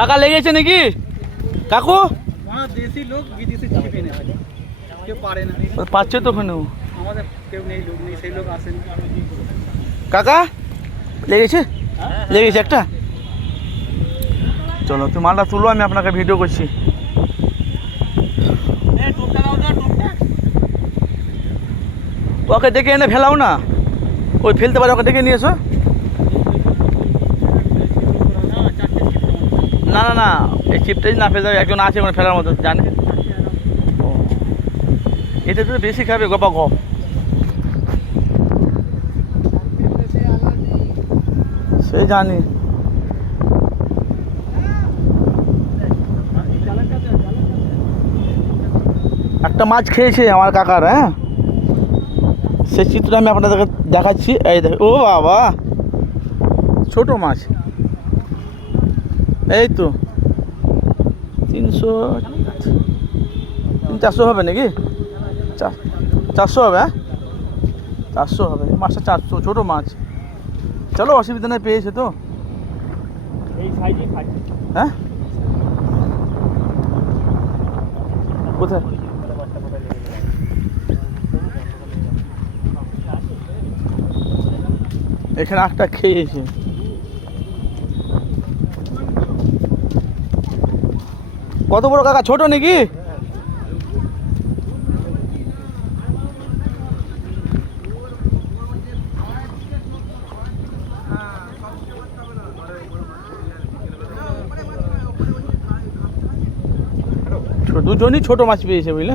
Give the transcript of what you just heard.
কাকা লেগেছে নাকি? কাকু? দেশি লোক বিদেশি কেউ পারে না। পাচ্ছে তো ওখানেও। আমাদের কেউ নেই লোক নেই সেই লোক আসেন। কাকা লেগেছে? লেগেছে একটা? চলো তুমি মালটা তুলো আমি আপনাকে ভিডিও করছি। ওকে ডেকে এনে ফেলাও না। ওই ফেলতে পারে ওকে ডেকে নিয়ে এসো। না না না, এই চিপটাই না ফেলে একজন আছে মানে ফেলার মতো, জানে? ও। এটা তো বেশি খাবে, গপা, গপ। সে জানি। একটা মাছ খেয়েছে আমার কাকার হ্যাঁ? সে চিত্র আমি আপনাদেরকে দেখাচ্ছি, এই দেখ, ও বাবা, ছোট মাছ। এই তো। তিনশো তিন চারশো হবে নাকি? চার চারশো হবে হ্যাঁ? চারশো হবে। মাছটা চারশো ছোটো মাছ। চলো অসুবিধা নেই পেয়েছে তো। হ্যাঁ? কোথায়? এখানে একটা খেয়েছে। কত বড় কাকা? ছোট নাকি? দুজনই ছোট মাছ পেয়েছে বুঝলে?